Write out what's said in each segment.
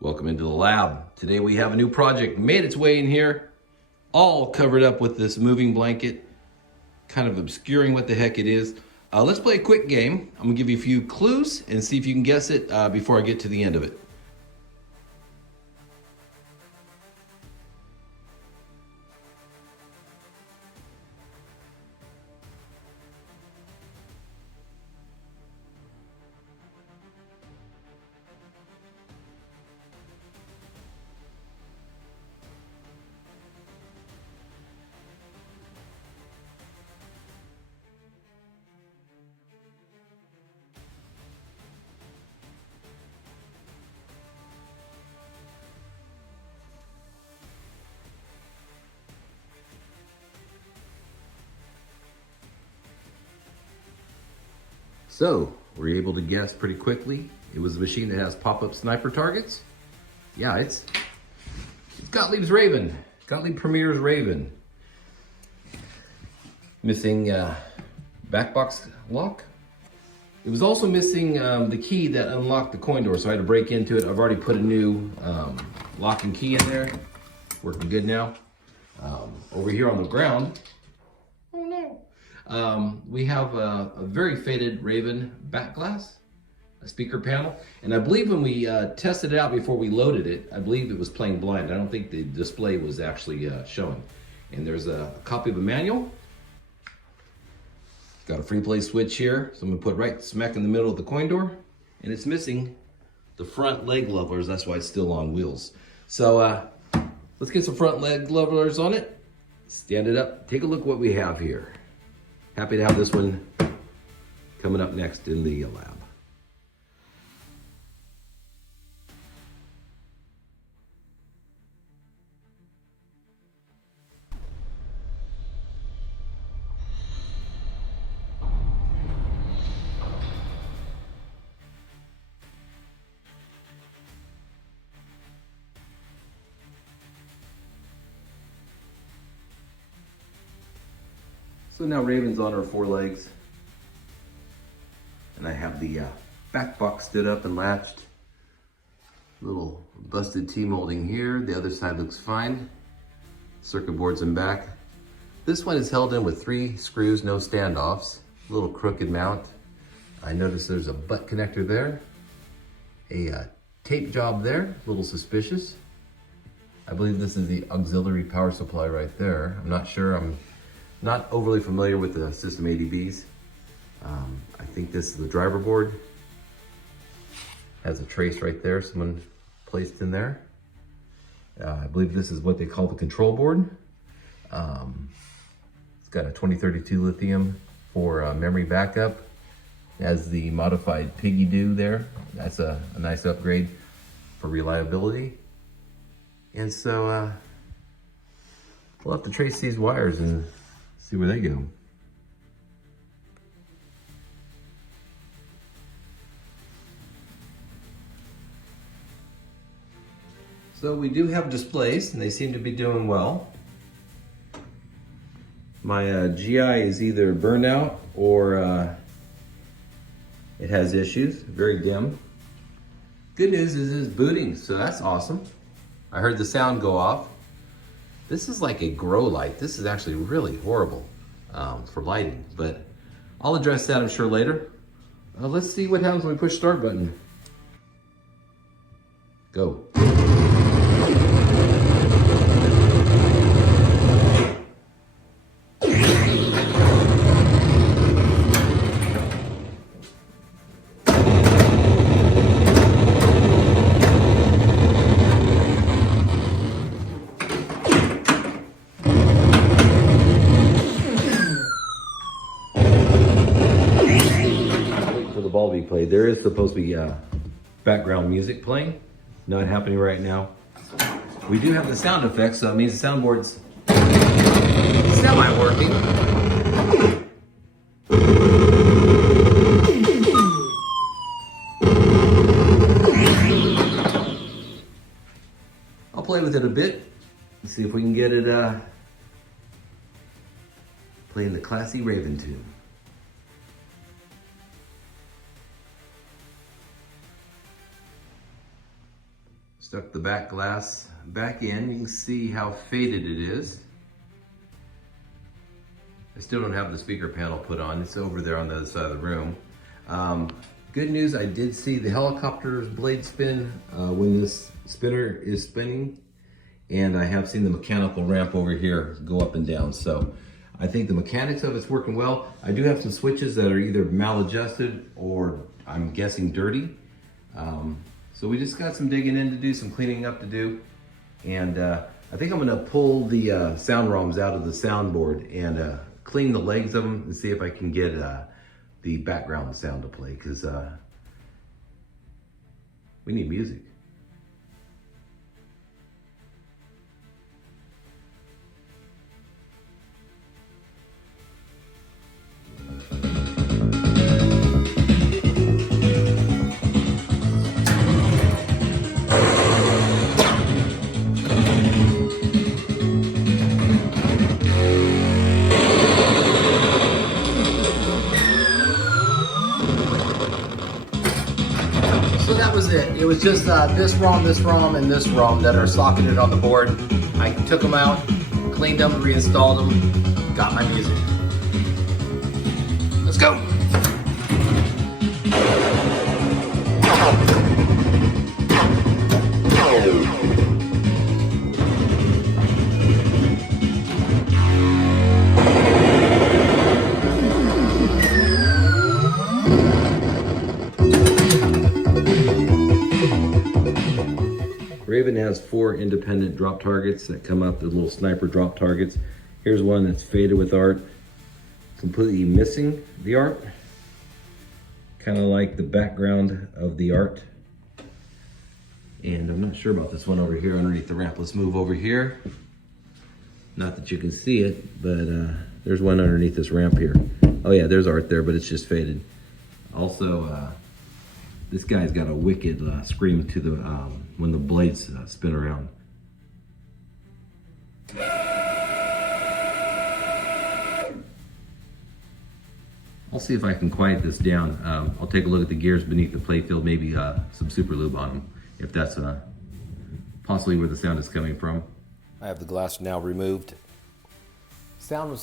Welcome into the lab. Today we have a new project made its way in here, all covered up with this moving blanket, kind of obscuring what the heck it is. Let's play a quick game. I'm gonna give you a few clues and see if you can guess it before I get to the end of it. So, we're able to guess pretty quickly. It was a machine that has pop-up sniper targets. Yeah, it's Gottlieb's Raven. Gottlieb Premier's Raven. Missing back box lock. It was also missing the key that unlocked the coin door, so I had to break into it. I've already put a new lock and key in there. Working good now. Over here on the ground, we have a very faded Raven back glass, a speaker panel, and I believe when we tested it out before we loaded it, I believe it was playing blind. I don't think the display was actually showing. And there's a copy of a manual. Got a free play switch here, so I'm gonna put right smack in the middle of the coin door, and it's missing the front leg levelers. That's why it's still on wheels. So let's get some front leg levelers on it. Stand it up. Take a look what we have here. Happy to have this one coming up next in the lab. So now Raven's on her four legs, and I have the back box stood up and latched. Little busted T-molding here. The other side looks fine. Circuit boards in back. This one is held in with 3 screws, no standoffs. A little crooked mount. I noticed there's a butt connector there. A tape job there, a little suspicious. I believe this is the auxiliary power supply right there. I'm not sure. I'm not overly familiar with the system ADBs. I think this is the driver board. Has a trace right there, someone placed in there. I believe this is what they call the control board. It's got a 2032 lithium for memory backup. It has the modified Piggy Do there. That's a nice upgrade for reliability. And so we'll have to trace these wires and see where they go. So we do have displays, and they seem to be doing well. My GI is either burned out or it has issues, very dim. Good news is it's booting, so that's awesome. I heard the sound go off. This is like a grow light. This is actually really horrible for lighting, but I'll address that I'm sure later. Let's see what happens when we push start button. Go. The ball to be played. There is supposed to be background music playing. Not happening right now. We do have the sound effects, so it means the soundboard's semi-working. I'll play with it a bit. See if we can get it playing the classy Raven tune. Stuck the back glass back in. You can see how faded it is. I still don't have the speaker panel put on. It's over there on the other side of the room. Good news, I did see the helicopter's blade spin when this spinner is spinning. And I have seen the mechanical ramp over here go up and down. So I think the mechanics of it's working well. I do have some switches that are either maladjusted or I'm guessing dirty. So we just got some digging in to do, some cleaning up to do. And I think I'm gonna pull the sound ROMs out of the soundboard and clean the legs of them and see if I can get the background sound to play, because we need music. So that was it. It was just this ROM, and this ROM that are socketed on the board. I took them out, cleaned them, reinstalled them, got my music. Let's go! Raven has 4 independent drop targets that come up, the little sniper drop targets. Here's one that's faded with art, completely missing the art. Kind of like the background of the art. And I'm not sure about this one over here underneath the ramp. Let's move over here. Not that you can see it, but there's one underneath this ramp here. Oh yeah, there's art there, but it's just faded. Also, this guy's got a wicked scream to the when the blades spin around. I'll see if I can quiet this down. I'll take a look at the gears beneath the Playfield, maybe some super lube on them, if that's possibly where the sound is coming from. I have the glass now removed. Sound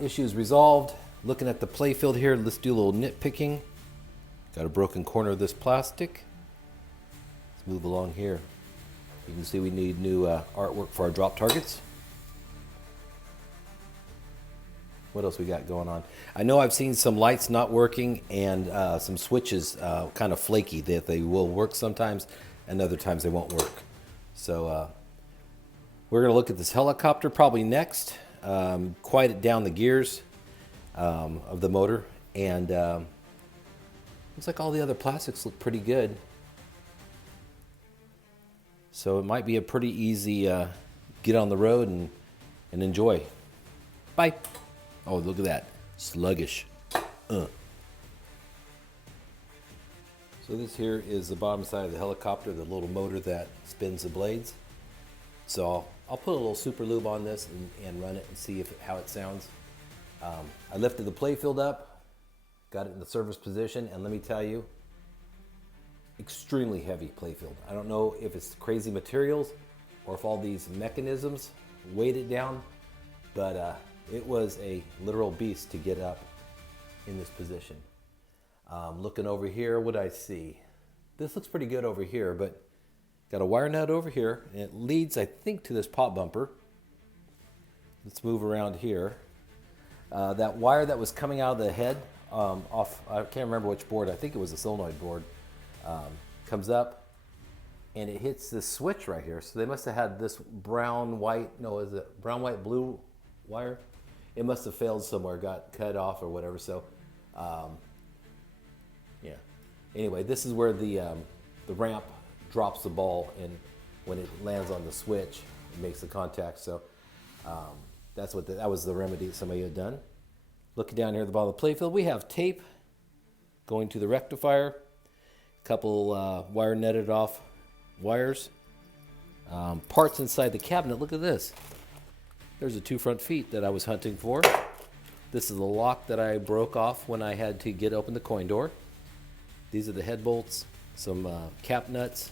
issues resolved. Looking at the Playfield here, let's do a little nitpicking. Got a broken corner of this plastic. Let's move along here. You can see we need new artwork for our drop targets. What else we got going on? I know I've seen some lights not working and some switches kind of flaky, that they will work sometimes and other times they won't work. So we're gonna look at this helicopter probably next. Quiet down the gears of the motor, and looks like all the other plastics look pretty good. So it might be a pretty easy get on the road and enjoy. Bye. Oh, look at that. Sluggish. So this here is the bottom side of the helicopter, the little motor that spins the blades. So I'll put a little super lube on this and run it and see how it sounds. I lifted the Playfield up, got it in the service position, and let me tell you, extremely heavy Playfield. I don't know if it's crazy materials or if all these mechanisms weighed it down, but it was a literal beast to get up in this position. Looking over here, what I see? This looks pretty good over here, but got a wire nut over here, and it leads, I think, to this pop bumper. Let's move around here. That wire that was coming out of the head, off, I can't remember which board, I think it was a solenoid board, comes up, and it hits this switch right here. So they must have had this brown, white, no, is it brown, white, blue wire? It must have failed somewhere, got cut off or whatever, so, yeah. Anyway, this is where the ramp drops the ball, and when it lands on the switch, it makes the contact. So that's what that was the remedy that somebody had done. Looking down here at the bottom of the Playfield, we have tape going to the rectifier, a couple wire netted off wires, parts inside the cabinet. Look at this. There's the 2 front feet that I was hunting for. This is the lock that I broke off when I had to get open the coin door. These are the head bolts, some cap nuts,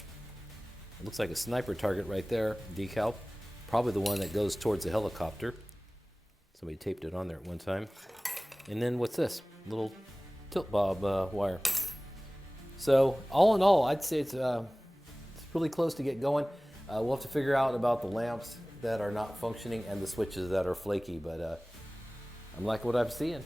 It looks like a sniper target right there, decal. Probably the one that goes towards the helicopter. Somebody taped it on there at one time. And then what's this? Little tilt bob wire. So all in all, I'd say it's really close to get going. We'll have to figure out about the lamps that are not functioning and the switches that are flaky, but I'm liking what I'm seeing.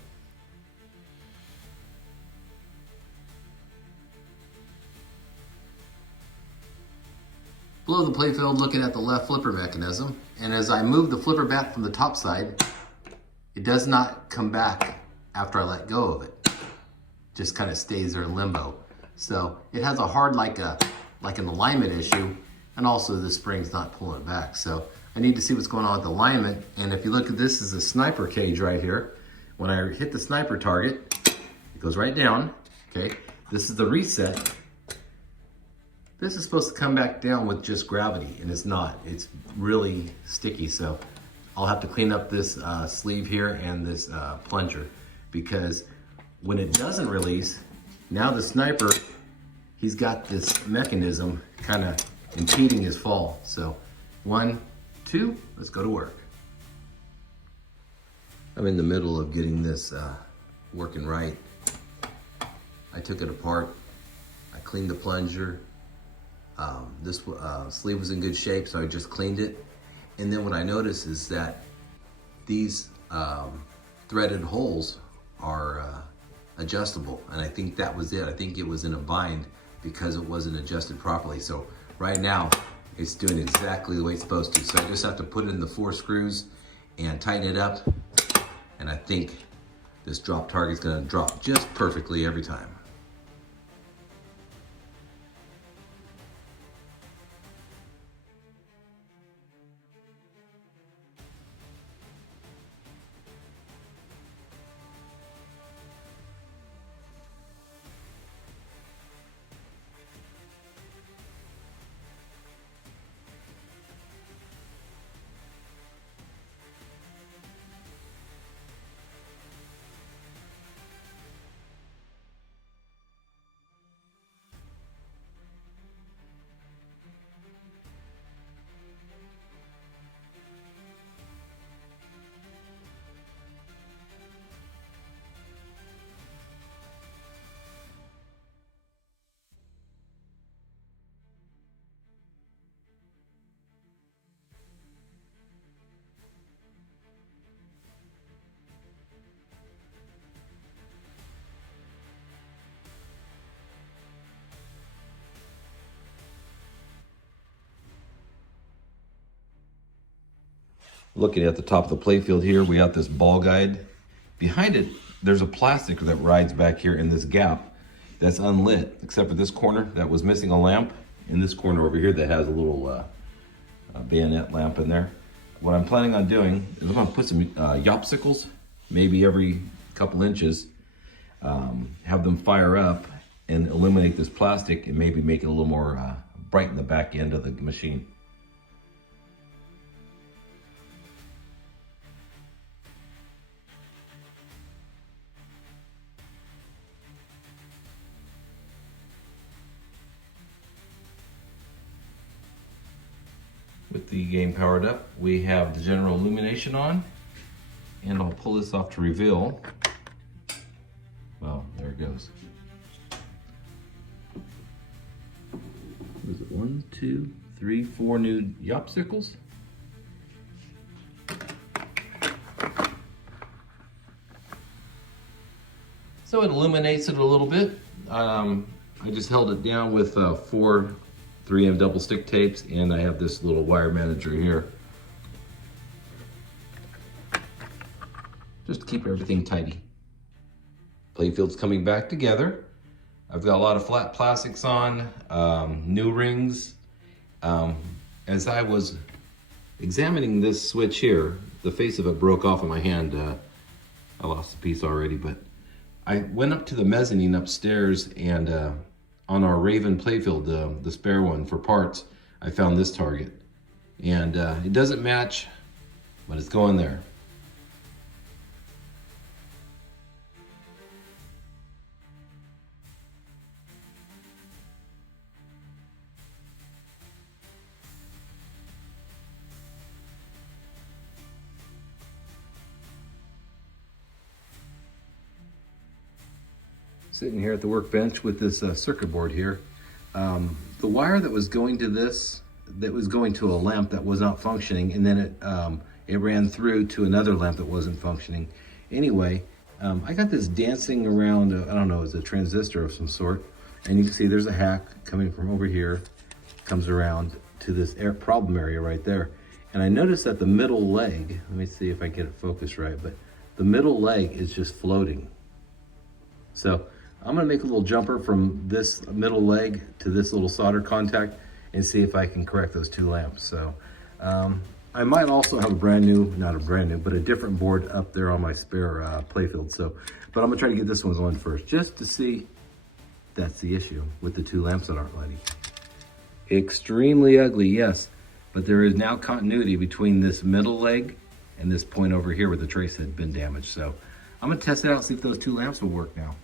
Below the playfield, looking at the left flipper mechanism, and as I move the flipper back from the top side, it does not come back after I let go of it. Just kind of stays there in limbo. So it has a hard, like an alignment issue, and also the spring's not pulling it back. So I need to see what's going on with the alignment. And if you look at this, is a sniper cage right here. When I hit the sniper target, it goes right down, okay? This is the reset. This is supposed to come back down with just gravity, and it's not. It's really sticky, so I'll have to clean up this sleeve here and this plunger, because when it doesn't release, now the sniper, he's got this mechanism kind of impeding his fall. So 1, 2, let's go to work. I'm in the middle of getting this working right. I took it apart, I cleaned the plunger. This sleeve was in good shape, so I just cleaned it. And then what I noticed is that these threaded holes are adjustable, and I think that was it. I think it was in a bind because it wasn't adjusted properly. So right now it's doing exactly the way it's supposed to. So I just have to put it in the 4 screws and tighten it up, and I think this drop target is going to drop just perfectly every time. Looking at the top of the playfield here, we have this ball guide. Behind it, there's a plastic that rides back here in this gap that's unlit, except for this corner that was missing a lamp, and this corner over here that has a little bayonet lamp in there. What I'm planning on doing is I'm gonna put some yopsicles, maybe every couple inches, have them fire up and illuminate this plastic and maybe make it a little more bright in the back end of the machine. With the game powered up, we have the general illumination on, and I'll pull this off to reveal. Well, there it goes. What is it? 1, 2, 3, 4 new yopsicles. So it illuminates it a little bit. I just held it down with 4 3M double stick tapes, and I have this little wire manager here. Just to keep everything tidy. Playfield's coming back together. I've got a lot of flat plastics on, new rings. As I was examining this switch here, the face of it broke off in my hand. I lost a piece already, but I went up to the mezzanine upstairs, and on our Raven Playfield, the spare one for parts, I found this target. And it doesn't match, but it's going there. Sitting here at the workbench with this circuit board here. The wire that was going to this, that was going to a lamp that was not functioning, and then it ran through to another lamp that wasn't functioning. Anyway, I got this dancing around, I don't know, it's a transistor of some sort. And you can see there's a hack coming from over here, comes around to this problem area right there. And I noticed that the middle leg, let me see if I get it focused right, but the middle leg is just floating. So I'm gonna make a little jumper from this middle leg to this little solder contact and see if I can correct those two lamps. So I might also have a brand new, not a brand new, but a different board up there on my spare Playfield. So, but I'm gonna try to get this one going first, just to see that's the issue with the two lamps that aren't lighting. Extremely ugly, yes, but there is now continuity between this middle leg and this point over here where the trace had been damaged. So I'm gonna test it out, see if those two lamps will work now.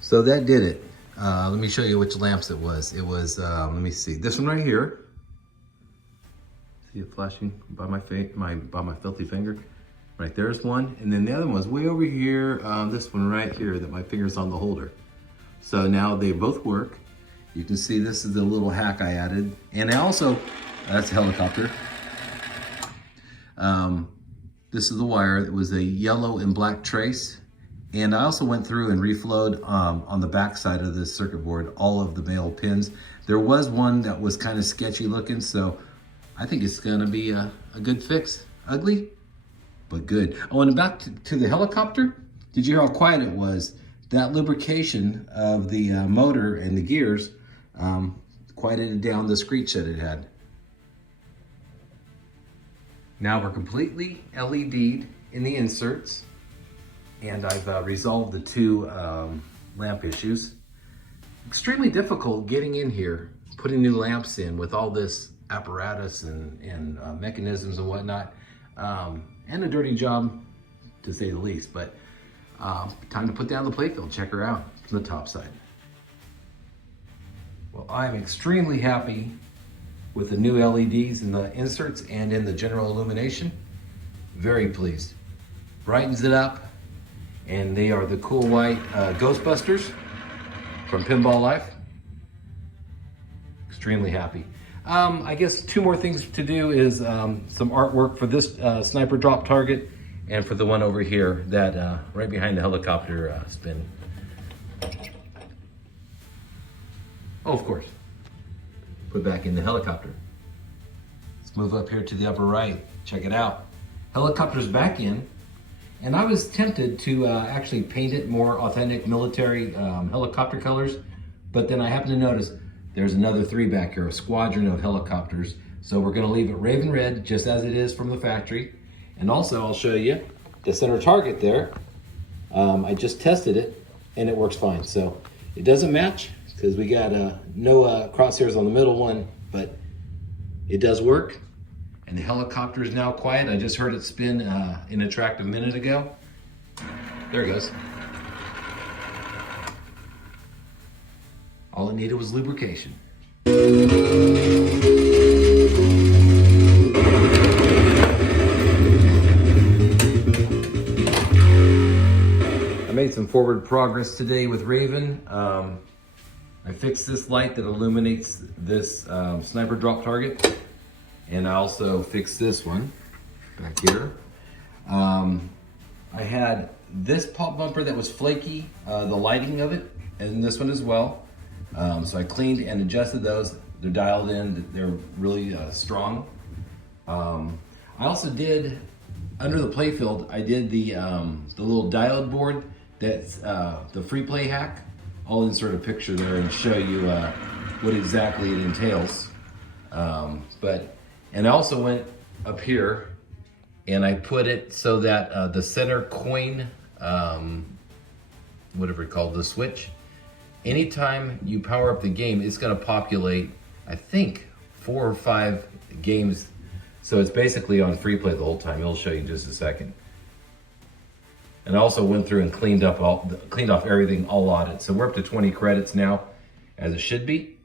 So that did it. Let me show you which lamps it was. It was, let me see, this one right here. See it flashing by my by my filthy finger? Right, there's one. And then the other one was way over here, this one right here that my finger's on the holder. So now they both work. You can see this is the little hack I added. And I also, that's a helicopter. This is the wire. It was a yellow and black trace. And I also went through and reflowed on the back side of this circuit board all of the male pins. There was one that was kind of sketchy looking, so I think it's gonna be a good fix. Ugly, but good. Oh, and back to the helicopter, did you hear how quiet it was? That lubrication of the motor and the gears quieted down the screech that it had. Now we're completely LED'd in the inserts, and I've resolved the two lamp issues. Extremely difficult getting in here, putting new lamps in with all this apparatus and mechanisms and whatnot. And a dirty job, to say the least, but time to put down the Playfield. Check her out from the top side. Well, I'm extremely happy with the new LEDs in the inserts and in the general illumination. Very pleased. Brightens it up, and they are the cool white Ghostbusters from Pinball Life. Extremely happy. I guess two more things to do is some artwork for this sniper drop target and for the one over here that right behind the helicopter spin. Oh, of course. Put back in the helicopter. Let's move up here to the upper right. Check it out. Helicopter's back in, and I was tempted to actually paint it more authentic military helicopter colors, but then I happened to notice there's another 3 back here, a squadron of helicopters. So we're gonna leave it raven red, just as it is from the factory. And also I'll show you the center target there. I just tested it and it works fine. So it doesn't match because we got no crosshairs on the middle one, but it does work. And the helicopter is now quiet. I just heard it spin in a track a minute ago. There it goes. All it needed was lubrication. I made some forward progress today with Raven. I fixed this light that illuminates this sniper drop target. And I also fixed this one back here. I had this pop bumper that was flaky, the lighting of it, and this one as well. So I cleaned and adjusted those. They're dialed in, they're really strong. I also did, under the Playfield, I did the little diode board that's the free play hack. I'll insert a picture there and show you what exactly it entails. And I also went up here and I put it so that the center coin, whatever it's called, the switch, anytime you power up the game, it's gonna populate, I think, 4 or 5 games. So it's basically on free play the whole time. It'll show you in just a second. And I also went through and cleaned off everything, all audit. So we're up to 20 credits now, as it should be.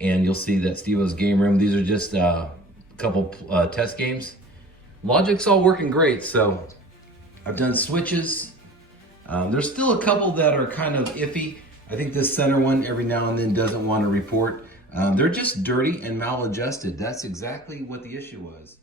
And you'll see that Steveo's game room, these are just a couple test games. Logic's all working great. So I've done switches, There's still a couple that are kind of iffy. I think this center one every now and then doesn't want to report. They're just dirty and maladjusted. That's exactly what the issue was.